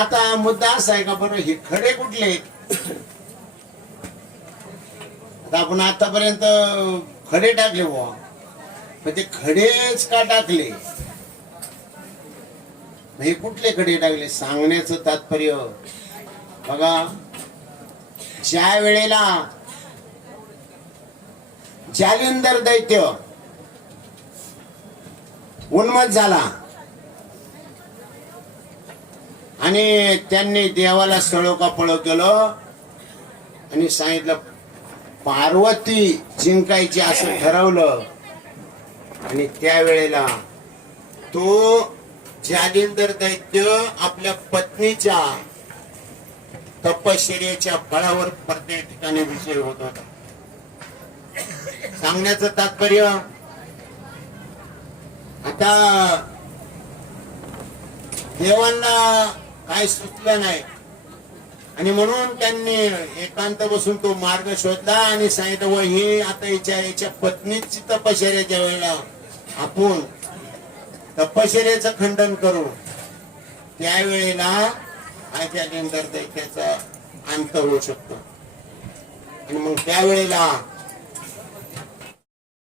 आता मुद्दा असा आहे का बरं हे खडे कुठले? आता आपण आतापर्यंत खडे टाकले बुवा. पण ते खडेच का टाकले? हे कुठले खडे टाकले? सांगण्याचं तात्पर्य. बघा ज्या वेळेला जालिंदर दैत्य उन्मत झाला आणि त्यांनी देवाला सळो पळो केलं आणि सांगितलं पार्वती जिंकायची असं ठरवलं. आणि त्यावेळेला तो जालिंदर दैत्य आपल्या पत्नीच्या तपश्चर्याच्या फळावर प्रत्येक ठिकाणी विजय होत होता. सांगण्याचं तात्पर्य आता देवांना काय सुचलं नाही. आणि म्हणून त्यांनी एकांत बसून तो मार्ग शोधला आणि सांगितलं व हे आता याच्या याच्या पत्नीची तपश्चर्याच्या वेळेला आपण तपश्चर्याचं खंडन करू. त्यावेळेला त्याचा अंत होऊ शकतो. आणि मग त्यावेळेला